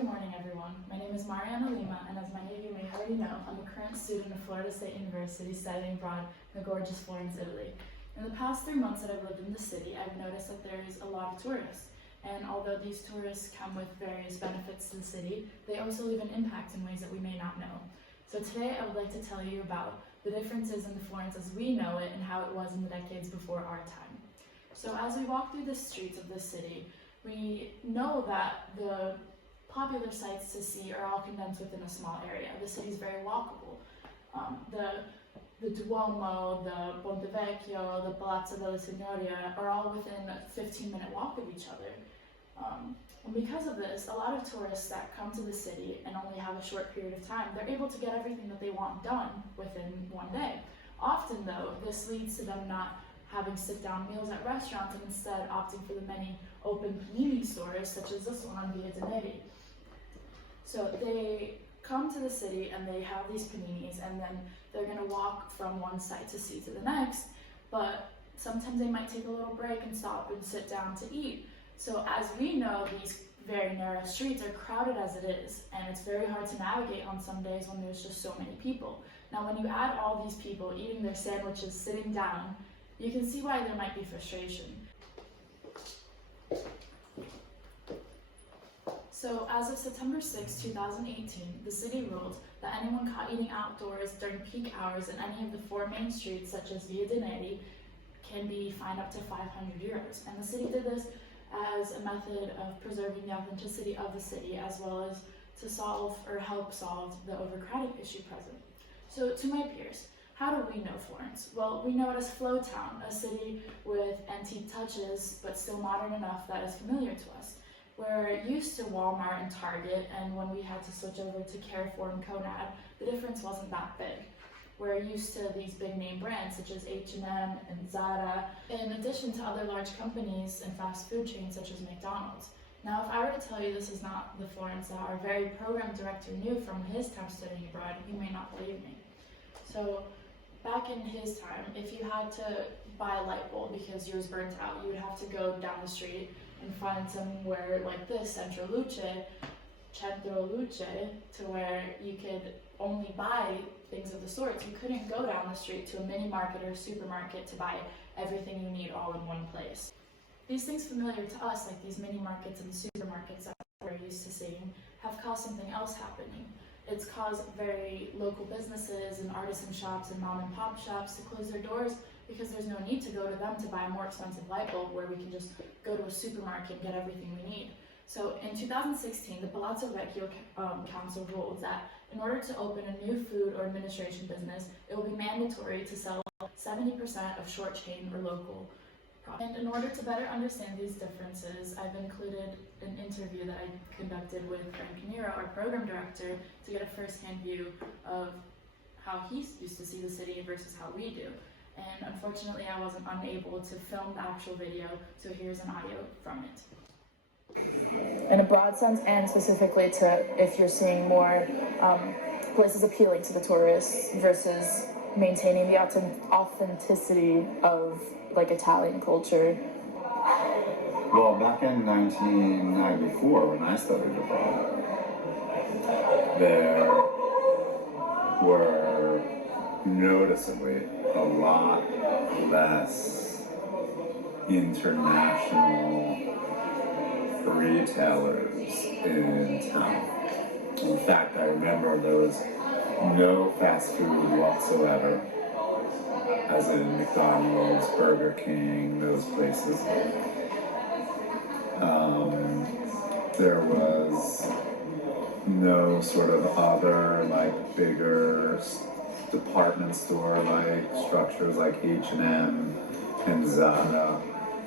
Good morning, everyone. My name is Mariana Lima, and as many of you may already know, I'm a current student of Florida State University studying abroad in the gorgeous Florence, Italy. In the past 3 months that I've lived in the city, I've noticed that there's a lot of tourists. And although these tourists come with various benefits to the city, they also leave an impact in ways that we may not know. So today I would like to tell you about the differences in the Florence as we know it and how it was in the decades before our time. So as we walk through the streets of this city, we know that the popular sites to see are all condensed within a small area. The city is very walkable. The Duomo, the Ponte Vecchio, the Palazzo della Signoria are all within a 15-minute walk of each other. And because of this, a lot of tourists that come to the city and only have a short period of time, they're able to get everything that they want done within one day. Often though, this leads to them not having sit-down meals at restaurants and instead opting for the many open panini stores, such as this one on Via de' Neri. So they come to the city and they have these paninis, and then they're going to walk from one site to see to the next, but sometimes they might take a little break and stop and sit down to eat. So as we know, these very narrow streets are crowded as it is, and it's very hard to navigate on some days when there's just so many people. Now when you add all these people eating their sandwiches sitting down, you can see why there might be frustration. So as of September 6, 2018, the city ruled that anyone caught eating outdoors during peak hours in any of the 4 main streets, such as Via de' Neri, can be fined up to 500 euros. And the city did this as a method of preserving the authenticity of the city, as well as to solve or help solve the overcrowding issue present. So to my peers, how do we know Florence? Well, we know it as Flow Town, a city with antique touches, but still modern enough that is familiar to us. We're used to Walmart and Target, and when we had to switch over to Carrefour and Conad, the difference wasn't that big. We're used to these big name brands such as H&M and Zara, in addition to other large companies and fast food chains such as McDonald's. Now, if I were to tell you this is not the Florence that our very program director knew from his time studying abroad, you may not believe me. So, back in his time, if you had to buy a light bulb because yours burnt out, you would have to go down the street and find somewhere like this, Centro Luce, to where you could only buy things of the sorts. You couldn't go down the street to a mini market or supermarket to buy everything you need all in one place. These things familiar to us, like these mini markets and supermarkets that we're used to seeing, have caused something else happening. It's caused very local businesses and artisan shops and mom and pop shops to close their doors because there's no need to go to them to buy a more expensive light bulb where we can just go to a supermarket and get everything we need. So in 2016, the Palazzo Vecchio Council ruled that in order to open a new food or administration business, it will be mandatory to sell 70% of short chain or local products. And in order to better understand these differences, I've included an interview that I conducted with Frank, our program director, to get a first-hand view of how he used to see the city versus how we do. And unfortunately, I wasn't unable to film the actual video, so here's an audio from it. In a broad sense, and specifically to if you're seeing more places appealing to the tourists versus maintaining the authenticity of like Italian culture. Well, back in 1994, when I studied abroad, there were noticeably a lot less international retailers in town. In fact, I remember there was no fast food whatsoever, as in McDonald's, Burger King, those places. There was no sort of other, like, bigger department store-like structures like H&M and Zara.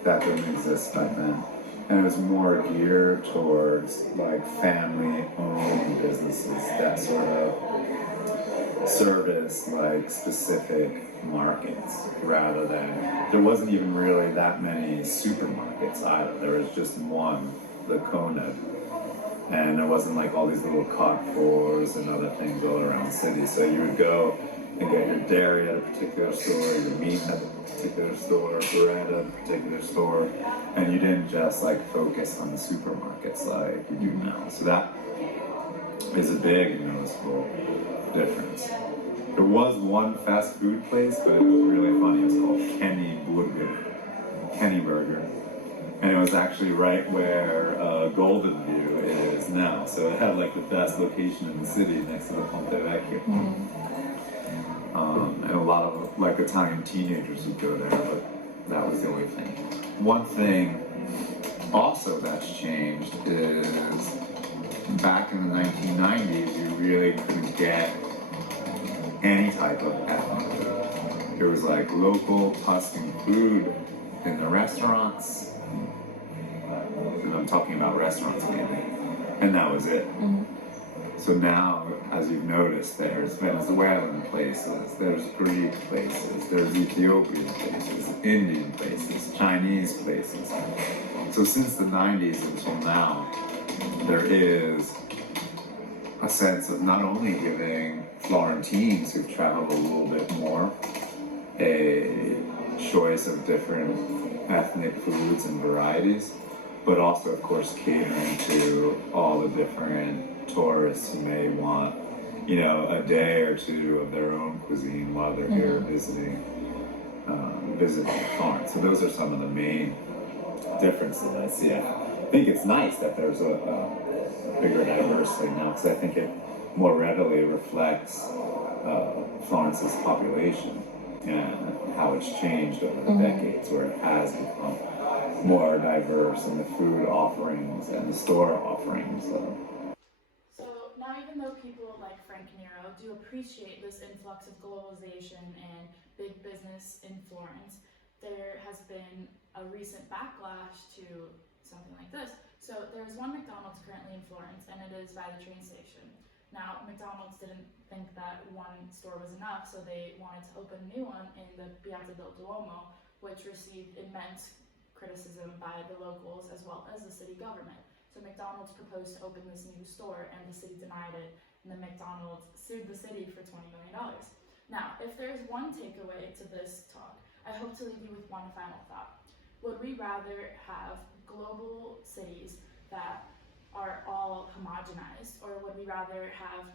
That didn't exist back then. And it was more geared towards like family-owned businesses that sort of service like specific markets rather than, there wasn't even really that many supermarkets either. There was just one, the Conad. And there wasn't like all these little Carrefours and other things all around the city. So you would go and get your dairy at a particular store, your meat at a particular store, bread at a particular store, and you didn't just like focus on the supermarkets like you do now. So that is a big noticeable difference. There was one fast food place, but it was really funny. It was called Kenny Burger. And it was actually right where Golden View is now. So it had like the best location in the city next to the Ponte Vecchio. And a lot of like Italian teenagers would go there, but that was the only thing. One thing also that's changed is back in the 1990s, you really couldn't get any type of ethnic food. There was like local Tuscan food in the restaurants, and I'm talking about restaurants mainly, and that was it. So now, as you've noticed, there's Venezuelan places, there's Greek places, there's Ethiopian places, Indian places, Chinese places. So since the 90s until now, there is a sense of not only giving Florentines who've traveled a little bit more a choice of different ethnic foods and varieties, but also, of course, catering to all the different tourists who may want, you know, a day or two of their own cuisine while they're here visiting Florence. So those are some of the main differences I see. I think it's nice that there's a bigger diversity now, because I think it more readily reflects Florence's population and how it's changed over the decades, where it has become more diverse in the food offerings and the store offerings. So now, even though people like Frank Nero do appreciate this influx of globalization and big business in Florence, there has been a recent backlash to something like this. So there's one McDonald's currently in Florence, and it is by the train station. Now, McDonald's didn't think that one store was enough, so they wanted to open a new one in the Piazza del Duomo, which received immense criticism by the locals as well as the city government. So McDonald's proposed to open this new store, and the city denied it, and then McDonald's sued the city for $20 million. Now, if there's one takeaway to this talk, I hope to leave you with one final thought. Would we rather have global cities that are all homogenized, or would we rather have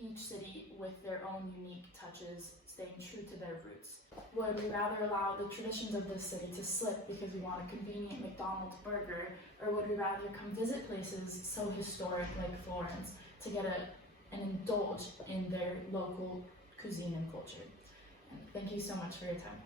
each city with their own unique touches staying true to their roots? Would we rather allow the traditions of this city to slip because we want a convenient McDonald's burger, or would we rather come visit places so historic like Florence to get and indulge in their local cuisine and culture? And thank you so much for your time.